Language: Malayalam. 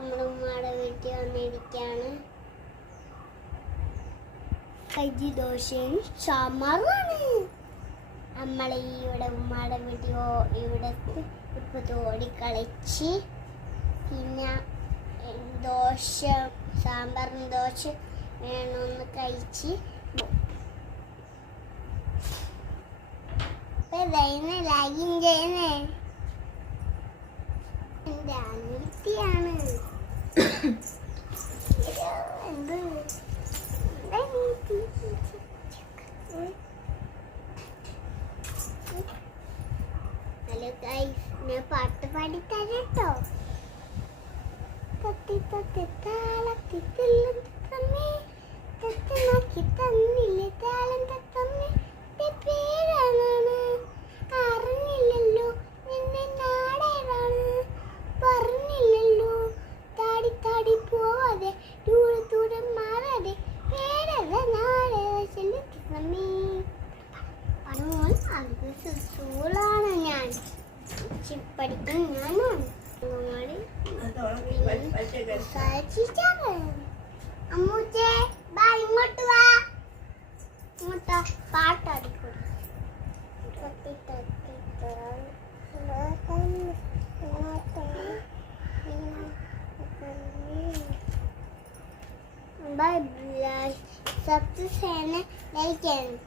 നമ്മുടെ ഉമ്മയുടെ വീട്ടിൽ വന്നിരിക്കുകയാണ്. കഞ്ഞി ദോശയും സാമ്പാറുമാണ്. നമ്മൾ ഇവിടെ ഉമ്മയുടെ വീട്ടിൽ ഇവിടെ ഇപ്പൊ തോടിക്കളിച്ച് പിന്നെ ദോശ സാമ്പാറിന് ദോശ വേണമെന്ന് കഴിച്ച് ലൈക്കും ചെയ്യുന്നേ എന്റെ അനിയത്തിയാണ്. എന്ത് ഹലോ ഗൈസ്, ഞാൻ പാട്ട് പാടിത്തരാം കേട്ടോ. തത്തി തത്തി താളത്തി തില്ലും തത്തമ്മേ തത്തനാക്കി തന്നില്ലേ താളം തത്തമ്മേ പേരാണ് അറിഞ്ഞില്ലല്ലോ നിന്നെ നാടേതാണ് പറഞ്ഞില്ലല്ലോ താടി താടി പോവാതെ ദൂരെ ദൂരെ മാറാതെ പേരല്ല നാടേ തത്തമ്മേ. സ്കൂളാണ് ഞാൻ പഠിക്കും ഞാനാണ്. അമ്മൂച്ചേ ബാ ഇങ്ങോട്ട് വാ, ഇങ്ങോട്ട് പാട്ടടിക്കും. സബ്സ്ക്രൈബ് ലൈക്ക് ചെയ്യണം.